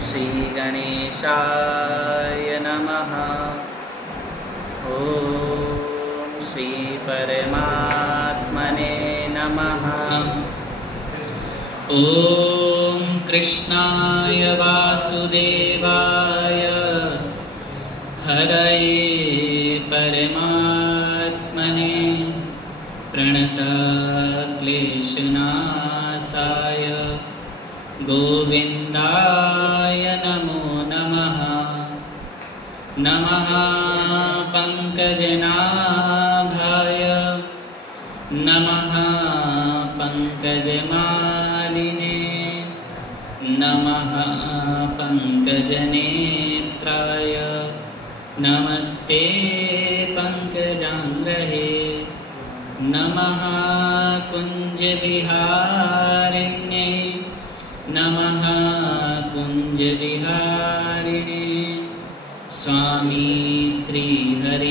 श्रीगणेशाय नमः। ॐ श्रीपरमात्मने नमः। ॐ कृष्णाय वासुदेवाय हरये परमात्मने प्रणतक्लेशनाशाय गोविन्दाय नमो नमः। नमः पंकजनाभाय नमः पंकजमालिने नमः पंकजनेत्राय नमस्ते पंकजाङ्ग्रहे नमः कुञ्जविहारिण्ये नमः कुञ्जविहारिणे स्वामी श्रीहरिदासाय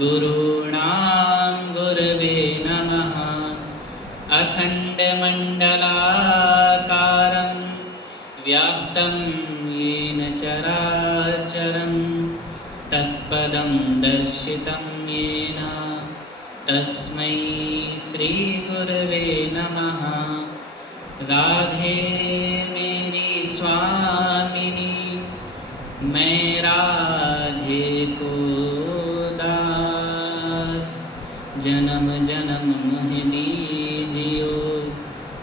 गुरूणां गुरवे नमः। अखण्डमण्डलाकारं व्याप्तं येन चराचरं तत्पदं दर्शितं येन तस्मै श्रीगुरवे नमः। राधे मेरी स्वामिनी मैं राधे को दास, जन्म जन्म मोह दीजियो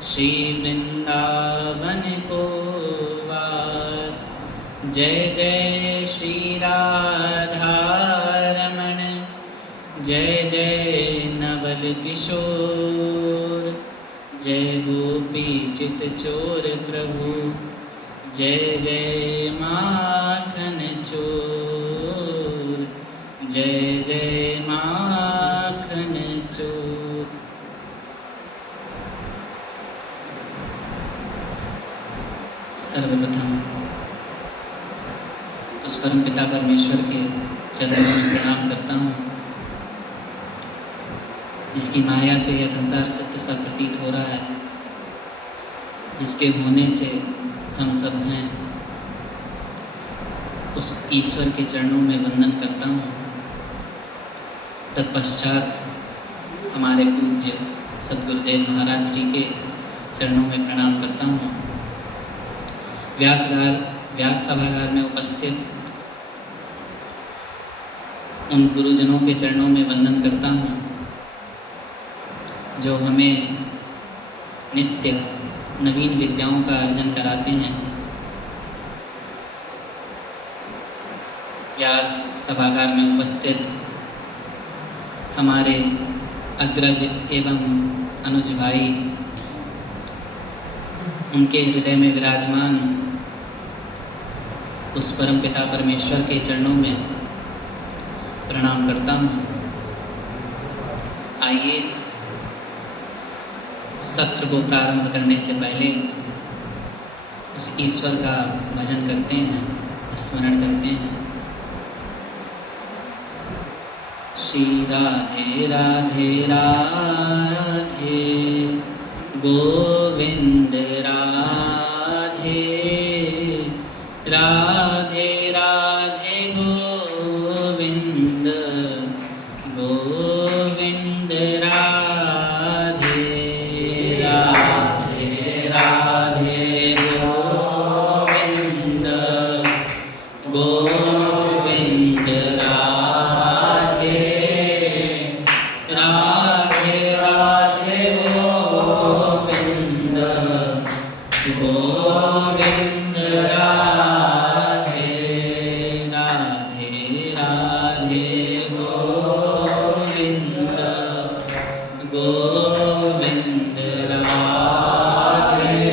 श्री वृंदावन को वास। जय जय श्री राधा रमण, जय जय नवल किशोर, जय गोपी चित चोर प्रभु, जय जय माखन चोर, जय जय माखन चोर। सर्वप्रथम उस परम पिता परमेश्वर के चरणों में प्रणाम करता हूँ जिसकी माया से यह संसार सत्य सा प्रतीत हो रहा है, जिसके होने से हम सब हैं। उस ईश्वर के चरणों में वंदन करता हूँ। तत्पश्चात हमारे पूज्य सद्गुरुदेव महाराज श्री के चरणों में प्रणाम करता हूँ। व्यास सभागार में उपस्थित उन गुरुजनों के चरणों में वंदन करता हूँ जो हमें नित्य नवीन विद्याओं का अर्जन कराते हैं। व्यास सभागार में उपस्थित हमारे अग्रज एवं अनुज भाई, उनके हृदय में विराजमान उस परम पिता परमेश्वर के चरणों में प्रणाम करता हूँ। आइए सत्र को प्रारंभ करने से पहले उस ईश्वर का भजन करते हैं, स्मरण करते हैं। श्री राधे राधे राधे गोविंद राधे राधे राधे गोविंद गोविंद राधे राधे राधे गोविंद गोविंद राधे राधे राधे गोविंद गोविंद राधे राधे राधे गोविंद गोविंद राधे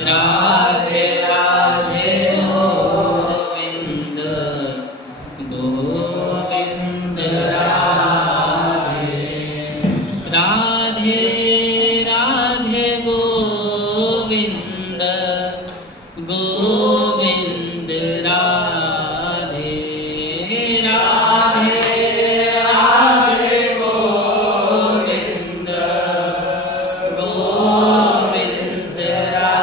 राधे राधे गोविंद गोविंद राधे राधे राधे गोविंद गोविंद राधे राधे राधे गोविंद गोविंद राधे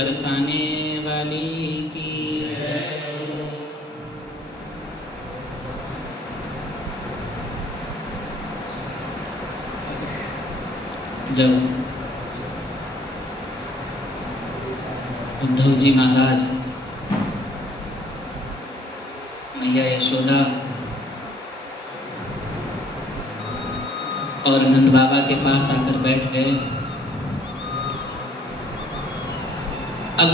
बरसाने वाली की जय। जब उद्धव जी महाराज मैया यशोदा और नंद बाबा के पास आकर बैठ गए, अब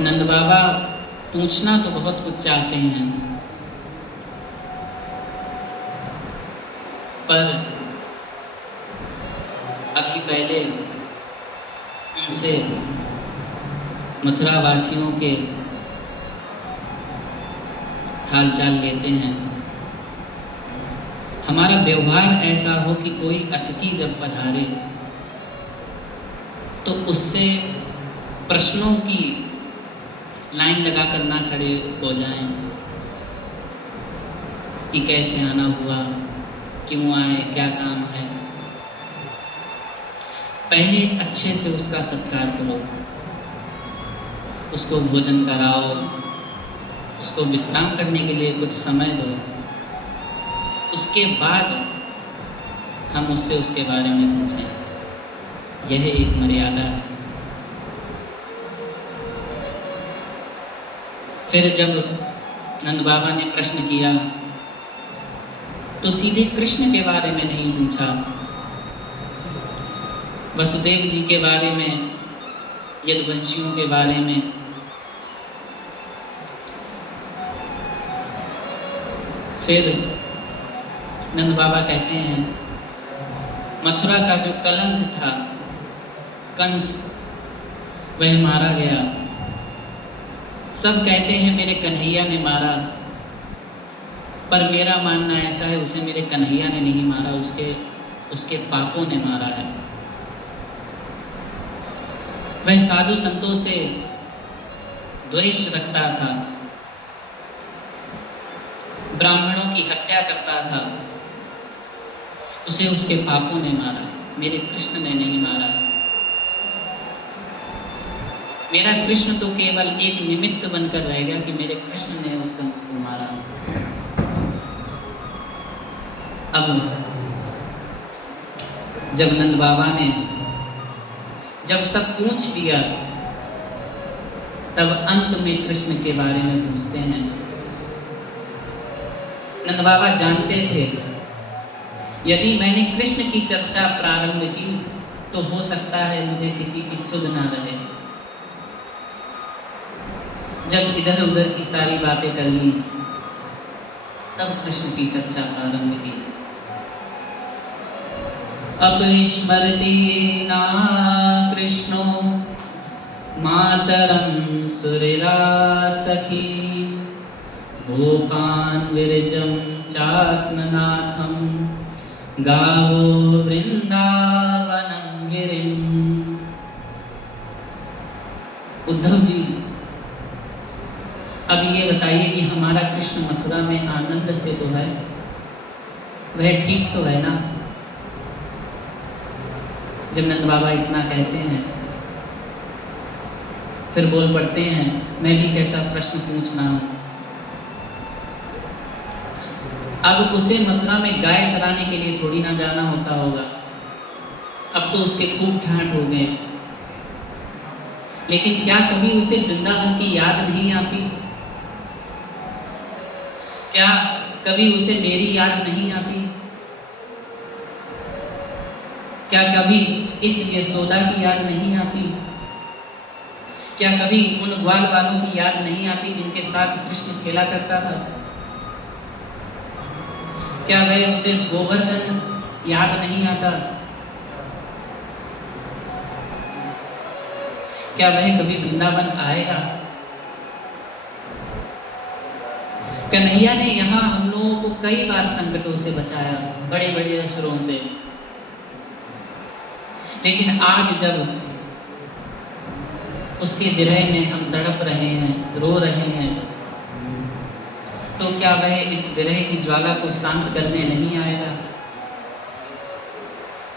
नंद बाबा पूछना तो बहुत कुछ चाहते हैं, पर अभी पहले उनसे मथुरा वासियों के हालचाल लेते हैं। हमारा व्यवहार ऐसा हो कि कोई अतिथि जब पधारे तो उससे प्रश्नों की लाइन लगाकर ना खड़े हो जाएं कि कैसे आना हुआ, क्यों आए, क्या काम है। पहले अच्छे से उसका सत्कार करो, उसको भोजन कराओ, उसको विश्राम करने के लिए कुछ समय दो, उसके बाद हम उससे उसके बारे में पूछें। यह एक मर्यादा है। फिर जब नंद बाबा ने प्रश्न किया तो सीधे कृष्ण के बारे में नहीं पूछा, वसुदेव जी के बारे में, यदुवंशियों के बारे में। फिर नंद बाबा कहते हैं मथुरा का जो कलंक था कंस, वह मारा गया। सब कहते हैं मेरे कन्हैया ने मारा, पर मेरा मानना ऐसा है उसे मेरे कन्हैया ने नहीं मारा, उसके पापों ने मारा है। वह साधु संतों से द्वेष रखता था, ब्राह्मणों की हत्या करता था, उसे उसके पापों ने मारा, मेरे कृष्ण ने नहीं मारा। मेरा कृष्ण तो केवल एक निमित्त बनकर रह गया कि मेरे कृष्ण ने उस कंस को मारा। अब जब नंद बाबा ने जब सब पूछ लिया, तब अंत में कृष्ण के बारे में पूछते हैं। नंद बाबा जानते थे यदि मैंने कृष्ण की चर्चा प्रारंभ की तो हो सकता है मुझे किसी की सुध ना रहे। जब इधर उधर की सारी बातें कर ली, तब कृष्ण की चर्चा प्रारंभ की। अब स्मरति ना कृष्णो मातरं सुरेरा सखी, गोपान् विरजं चात्मनाथं, गावो वृंदावनं गिरिम्। उद्धव जी, अब ये बताइए कि हमारा कृष्ण मथुरा में आनंद से तो है, वह ठीक तो है ना? जब नंद बाबा इतना कहते हैं, फिर बोल पड़ते हैं मैं भी कैसा प्रश्न पूछना हूं। अब उसे मथुरा में गाय चराने के लिए थोड़ी ना जाना होता होगा, अब तो उसके खूब ठाट हो गए। लेकिन क्या कभी उसे वृंदावन की याद नहीं आती? क्या कभी उसे मेरी याद नहीं आती? क्या कभी इस यशोदा की याद नहीं आती? क्या कभी उन ग्वाल बालों की याद नहीं आती जिनके साथ कृष्ण खेला करता था? क्या वह उसे गोवर्धन याद नहीं आता? क्या वह कभी वृंदावन आएगा? कन्हैया ने यहाँ हम लोगों को कई बार संकटों से बचाया, बड़े बड़े असुरों से। लेकिन आज जब उसके विरह में हम तड़प रहे हैं, रो रहे हैं, तो क्या वह इस विरह की ज्वाला को शांत करने नहीं आएगा?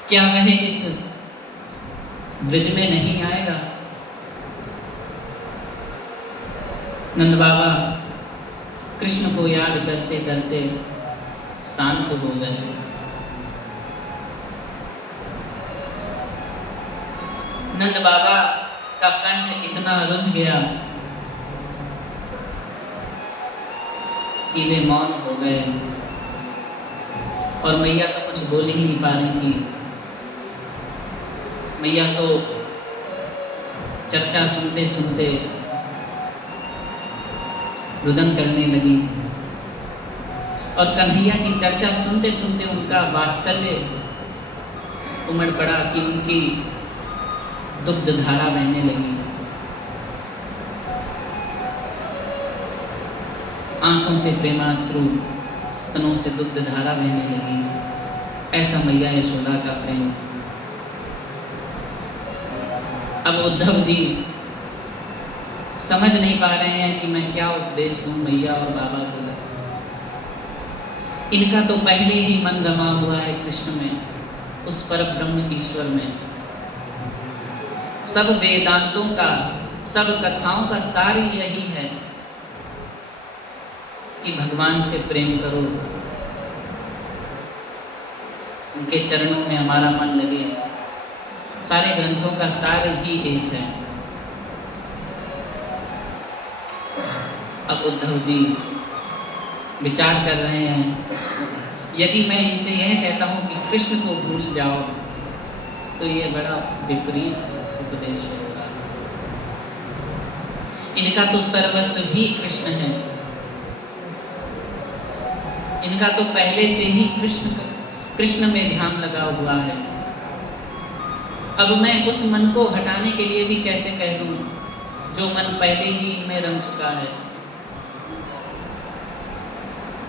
क्या वह इस ब्रिज में नहीं आएगा। नंद बाबा कृष्ण को याद करते करते शांत हो गए। नंद बाबा का कंठ इतना रुंध गया कि वे मौन हो गए और मैया तो कुछ बोल ही नहीं पा रही थी। मैया तो चर्चा सुनते सुनते रुदन करने लगी और कन्हैया की चर्चा सुनते सुनते उनका वात्सल्य उमड़ पड़ा कि उनकी दुग्ध धारा बहने लगी। आंखों से प्रेमाश्रु, स्तनों से दुग्ध धारा बहने लगी। ऐसा मैया यशोदा का प्रेम। अब उद्धव जी समझ नहीं पा रहे हैं कि मैं क्या उपदेश दूं मैया और बाबा को। इनका तो पहले ही मन रमा हुआ है कृष्ण में, उस पर ब्रह्म ईश्वर में। सब वेदांतों का, सब कथाओं का सार यही है कि भगवान से प्रेम करो, उनके चरणों में हमारा मन लगे। सारे ग्रंथों का सार ही एक है। अब उद्धव जी विचार कर रहे हैं, यदि मैं इनसे यह कहता हूं कि कृष्ण को भूल जाओ तो ये बड़ा विपरीत उपदेश होगा। इनका तो सर्वस्व ही कृष्ण है। इनका तो पहले से ही कृष्ण में ध्यान लगा हुआ है। अब मैं उस मन को हटाने के लिए भी कैसे कह दूं जो मन पहले ही इनमें रम चुका है।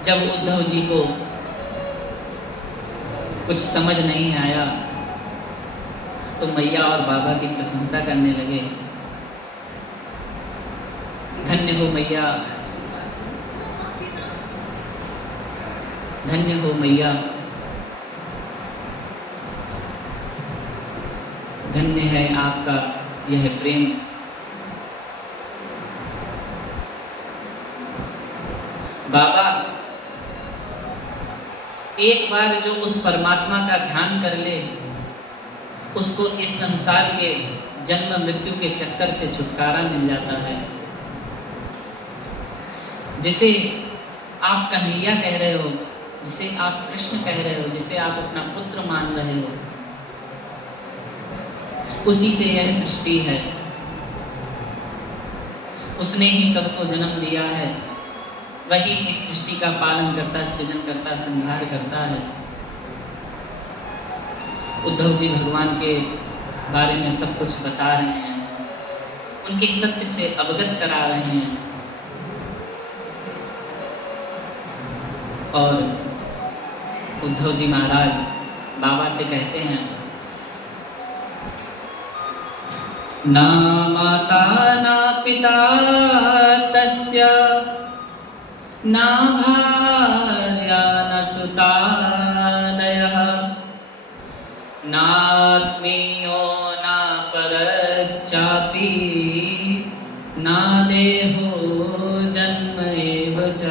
जब उद्धव जी को कुछ समझ नहीं आया तो मैया और बाबा की प्रशंसा करने लगे। धन्य हो मैया, धन्य हो मैया, धन्य है आपका यह प्रेम। बाबा एक बार जो उस परमात्मा का ध्यान कर ले, उसको इस संसार के जन्म मृत्यु के चक्कर से छुटकारा मिल जाता है। जिसे आप कन्हैया कह रहे हो, जिसे आप कृष्ण कह रहे हो, जिसे आप अपना पुत्र मान रहे हो, उसी से यह सृष्टि है। उसने ही सबको जन्म दिया है। वही इस सृष्टि का पालन करता, सृजन करता, संहार करता है। उद्धव जी भगवान के बारे में सब कुछ बता रहे हैं, उनके सत्य से अवगत करा रहे हैं। और उद्धव जी महाराज बाबा से कहते हैं, ना माता ना पिता तस्य, ना भार्या न सुतादयः, नात्मीयो ना परश्चापि, ना देहो जन्म एव च।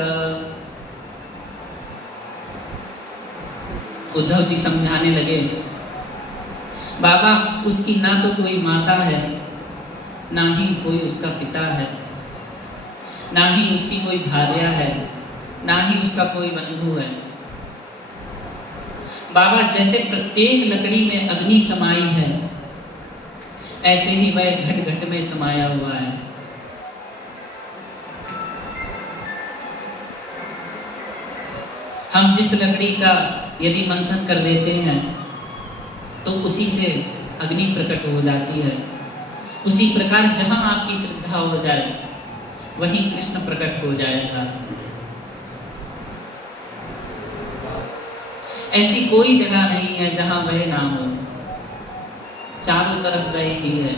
उद्धव जी समझाने लगे, बाबा उसकी ना तो कोई माता है, ना ही कोई उसका पिता है, ना ही उसकी कोई भार्या है, ना ही उसका कोई बंधु है। बाबा जैसे प्रत्येक लकड़ी में अग्नि समाई है, ऐसे ही वह घट घट में समाया हुआ है। हम जिस लकड़ी का यदि मंथन कर लेते हैं तो उसी से अग्नि प्रकट हो जाती है। उसी प्रकार जहां आपकी श्रद्धा हो जाए वहीं कृष्ण प्रकट हो जाएगा। ऐसी कोई जगह नहीं है जहां वह ना हो, चारों तरफ वह ही है।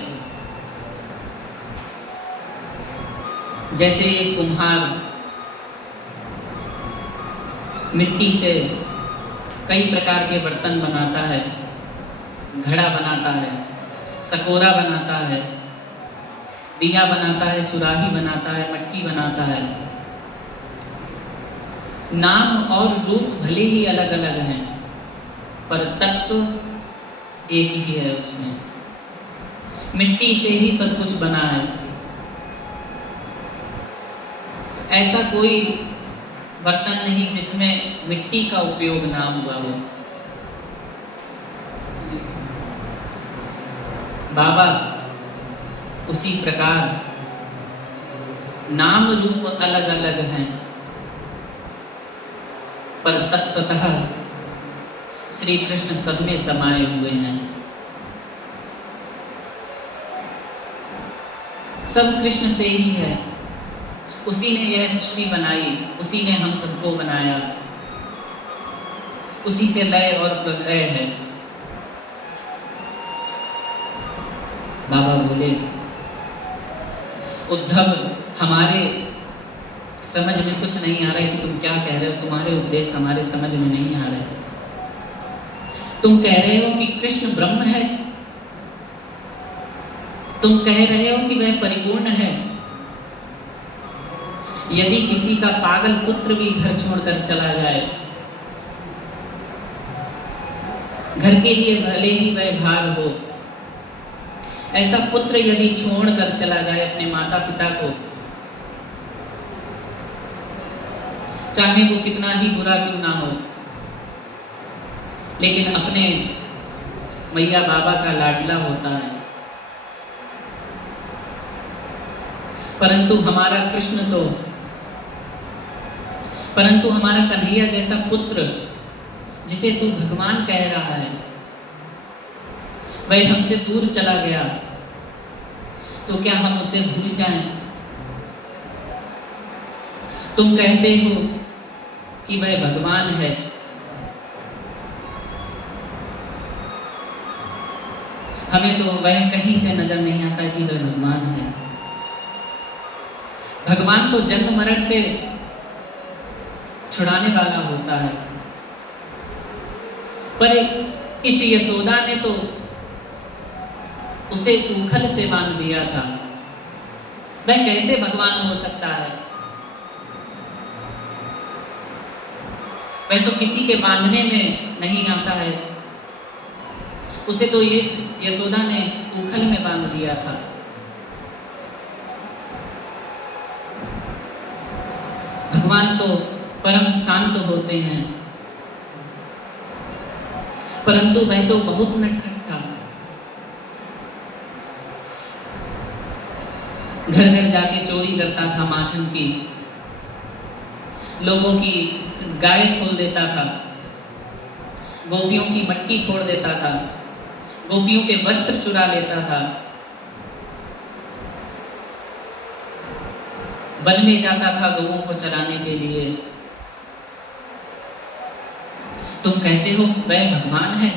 जैसे एक कुम्हार मिट्टी से कई प्रकार के बर्तन बनाता है, घड़ा बनाता है, सकोरा बनाता है, दिया बनाता है, सुराही बनाता है, मटकी बनाता है। नाम और रूप भले ही अलग अलग हैं, पर तत्व एक ही है उसमें। मिट्टी से ही सब कुछ बना है। ऐसा कोई बर्तन नहीं जिसमें मिट्टी का उपयोग ना हुआ हो। बाबा उसी प्रकार नाम रूप अलग अलग हैं, पर तत्वतः श्री कृष्ण सब में समाये हुए हैं। सब कृष्ण से ही है। उसी ने यह सृष्टि बनाई, उसी ने हम सबको बनाया, उसी से लय और प्रलय है। बाबा बोले, उद्धव हमारे समझ में कुछ नहीं आ रहा है कि तुम क्या कह रहे हो, तुम्हारे उपदेश हमारे समझ में नहीं आ रहे। तुम कह रहे हो कि कृष्ण ब्रह्म है, तुम कह रहे हो कि वह परिपूर्ण है। यदि किसी का पागल पुत्र भी घर छोड़कर चला जाए, घर के लिए भले ही वह भार हो, ऐसा पुत्र यदि छोड़कर चला जाए अपने माता पिता को, चाहे वो कितना ही बुरा क्यों ना हो, लेकिन अपने मैया बाबा का लाडला होता है। परंतु हमारा कन्हैया जैसा पुत्र, जिसे तू भगवान कह रहा है, वह हमसे दूर चला गया, तो क्या हम उसे भूल जाएं? तुम कहते हो कि वह भगवान है, हमें तो वह कहीं से नजर नहीं आता कि वह भगवान है। भगवान तो जन्म मरण से छुड़ाने वाला होता है, पर इस यशोदा ने तो उसे उखल से बांध दिया था। वह कैसे भगवान हो सकता है? वह तो किसी के बांधने में नहीं आता है। उसे तो इस यशोदा ने उखल में बांध दिया था। भगवान तो परम शांत होते हैं, परंतु वह तो बहुत नटखट था। घर घर जाके चोरी करता था माखन की, लोगों की गाय खोल देता था, गोपियों की मटकी फोड़ देता था, गोपियों के वस्त्र चुरा लेता था, वन में जाता था गौओं को चराने के लिए। तुम कहते हो वह भगवान है,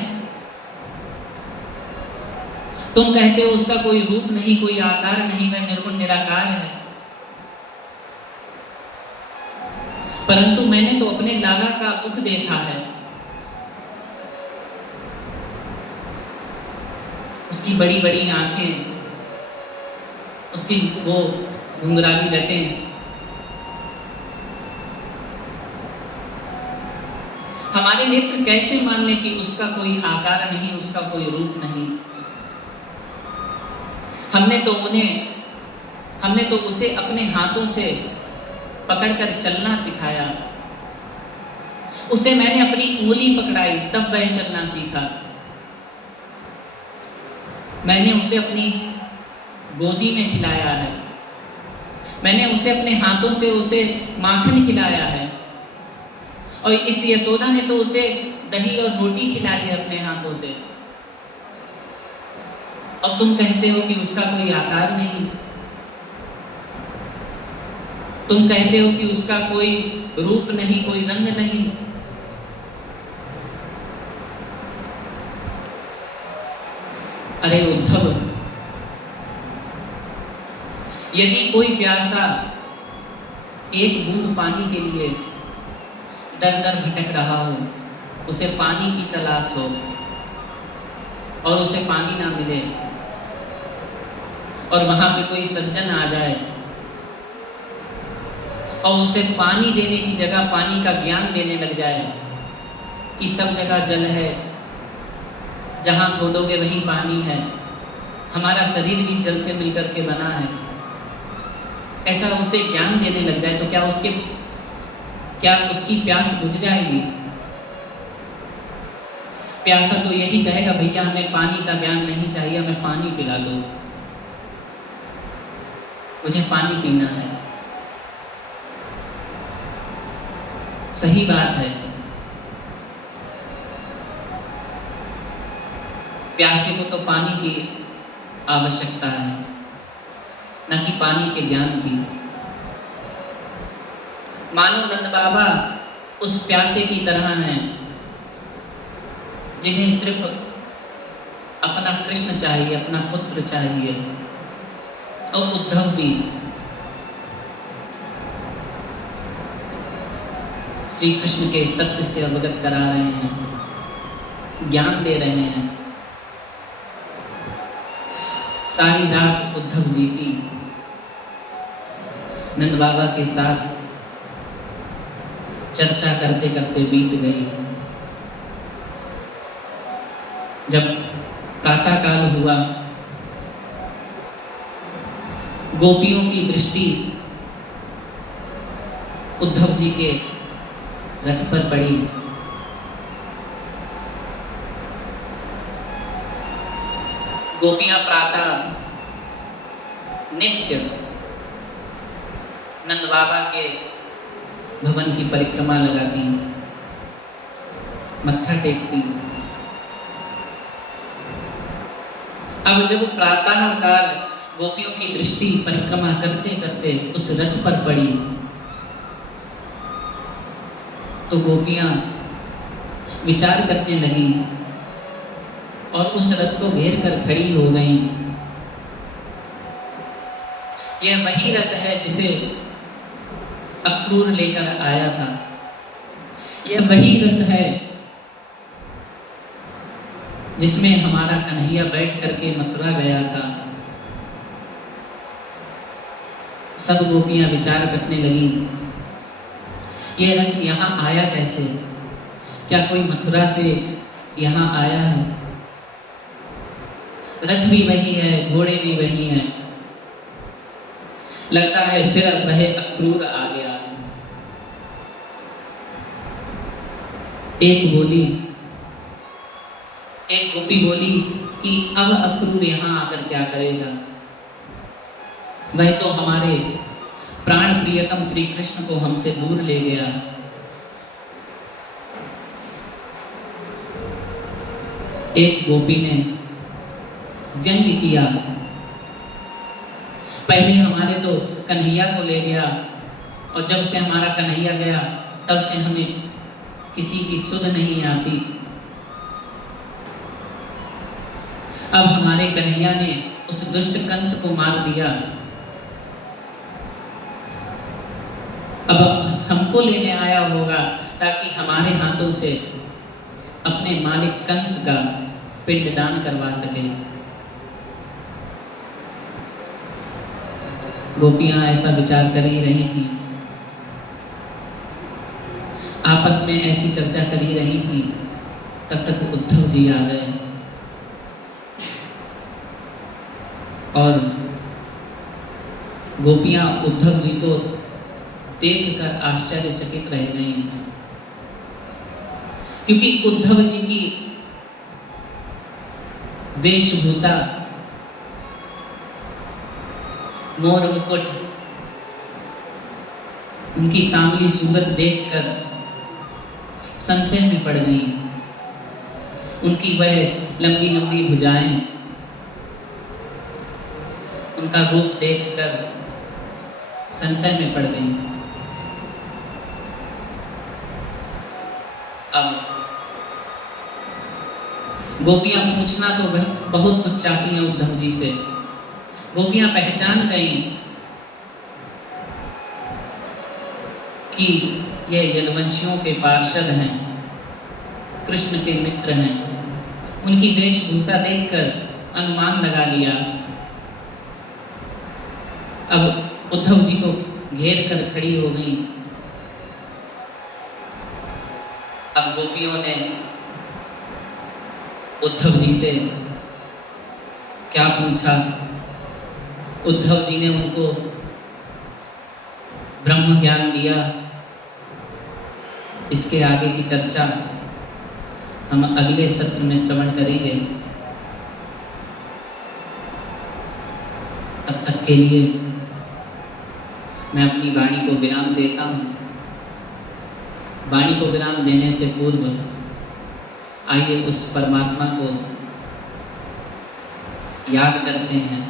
तुम कहते हो उसका कोई रूप नहीं, कोई आकार नहीं, वह निर्गुण निराकार है। परंतु मैंने तो अपने लाला का मुख देखा है, उसकी बड़ी बड़ी आंखें, उसकी वो घुंघराली लटें, हमारे नेत्र कैसे मान लें कि उसका कोई आकार नहीं, उसका कोई रूप नहीं। हमने तो उसे अपने हाथों से पकड़कर चलना सिखाया। उसे मैंने अपनी उंगली पकड़ाई, तब वह चलना सीखा। मैंने उसे अपनी गोदी में खिलाया है, मैंने उसे अपने हाथों से उसे माखन खिलाया है, और इस यशोदा ने तो उसे दही और रोटी खिलाई है अपने हाथों से। और तुम कहते हो कि उसका कोई आकार नहीं, तुम कहते हो कि उसका कोई रूप नहीं, कोई रंग नहीं। अरे उद्धव, यदि कोई प्यासा एक बूंद पानी के लिए दर दर भटक रहा हो, उसे पानी की तलाश हो और उसे पानी ना मिले, और वहां पे कोई सज्जन आ जाए और उसे पानी देने की जगह पानी का ज्ञान देने लग जाए कि सब जगह जल है, जहां खोदोगे वहीं पानी है, हमारा शरीर भी जल से मिलकर के बना है, ऐसा उसे ज्ञान देने लग जाए तो क्या उसकी प्यास बुझ जाएगी? प्यासा तो यही कहेगा, भैया हमें पानी का ज्ञान नहीं चाहिए, हमें पानी पिला दो, मुझे पानी पीना है। सही बात है, प्यासे को तो पानी की आवश्यकता है, न कि पानी के ज्ञान की। मानो नंद बाबा उस प्यासे की तरह हैं जिन्हें सिर्फ अपना कृष्ण चाहिए, अपना पुत्र चाहिए। और उद्धव जी श्री कृष्ण के सत्य से अवगत करा रहे हैं, ज्ञान दे रहे हैं। सारी रात उद्धव जी की नंद बाबा के साथ चर्चा करते करते बीत गई। जब प्रातः काल हुआ, गोपियों की दृष्टि उद्धव जी के रथ पर पड़ी। गोपियां प्रातः नित्य नंद बाबा के भवन की परिक्रमा लगाती, मत्था टेकती। अब जब प्रातः काल गोपियों की दृष्टि परिक्रमा करते करते उस रथ पर पड़ी तो गोपियां विचार करने लगी और उस रथ को घेर कर खड़ी हो गईं। यह वही रथ है जिसे अक्रूर लेकर आया था, यह वही रथ है जिसमें हमारा कन्हैया बैठ करके मथुरा गया था। सब गोपियां विचार करने लगी, यह रथ यहाँ आया कैसे? क्या कोई मथुरा से यहाँ आया है? रथ भी वही है, घोड़े भी वही हैं। लगता है फिर वह अक्रूर आ गया। एक गोपी बोली कि अब अक्रूर यहाँ आकर क्या करेगा? वह तो हमारे प्राण प्रियतम श्री कृष्ण को हमसे दूर ले गया। एक गोपी ने व्यंग्य किया, पहले हमारे तो कन्हैया को ले गया और जब से हमारा कन्हैया गया तब से हमें किसी की सुध नहीं आती। अब हमारे कन्हैया ने उस दुष्ट कंस को मार दिया, अब हमको लेने आया होगा ताकि हमारे हाथों से अपने मालिक कंस का पिंडदान करवा सके। गोपियां ऐसा विचार कर ही रही थी, आपस में ऐसी चर्चा कर ही रही थी, तब तक उद्धव जी आ गए और गोपियां उद्धव जी को देखकर आश्चर्यचकित रह गईं, क्योंकि उद्धव जी की वेशभूषा, मोर मुकुट, उनकी सांवली सूरत देखकर संशय में पड़ गई। उनकी वह लंबी लंबी भुजाएं, उनका रूप देखकर संशय में पड़ गई। अब गोपियां पूछना तो बहुत कुछ चाहती हैं उद्धव जी से। गोपियां पहचान गईं कि ये यदुवंशियों के पार्षद हैं, कृष्ण के मित्र हैं। उनकी वेशभूषा देखकर अनुमान लगा लिया अब उद्धव जी को घेर कर खड़ी हो गई। अब गोपियों ने उद्धव जी से क्या पूछा? उद्धव जी ने उनको ब्रह्म ज्ञान दिया। इसके आगे की चर्चा हम अगले सत्र में श्रवण करेंगे। तब तक के लिए मैं अपनी वाणी को विराम देता हूँ। वाणी को विराम देने से पूर्व आइए उस परमात्मा को याद करते हैं।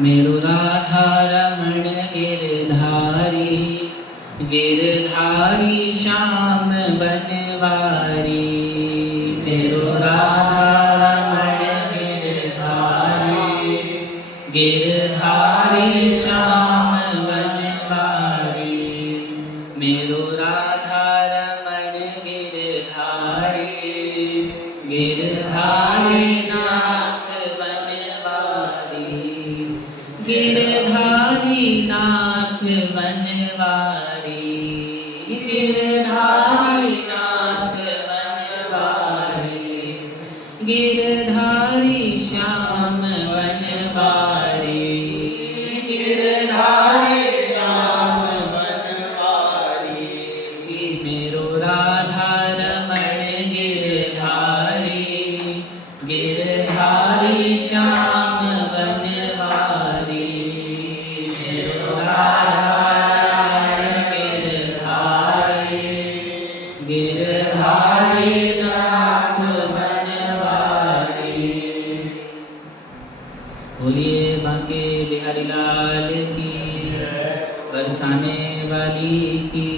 मेरो राधा रमण गिरधारी, गिरधारी श्याम बनवारी। मेरो राधा रमण गिरधारी, गिरधारी श्याम बनवारी। मेरो राधा रमण गिरधारी, गिरधारी नाथ बनवारी। गिरधारी नाथ बनवारी, गिरधारी नाथ बनवारी। गिरधारी श्याम बनवारी, गिरधारी श्याम बनवारी। मेरो राधा रमण गिरधारी, गिरधारी श्याम बनवारी। मेरो राधा रमण गिरधारी, गिरधारी नाथ बनवारी। बोलिए बांके बिहारी लाल की, बरसाने वाली की,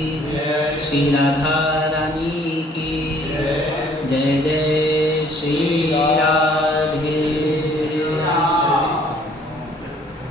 श्री राधा रानी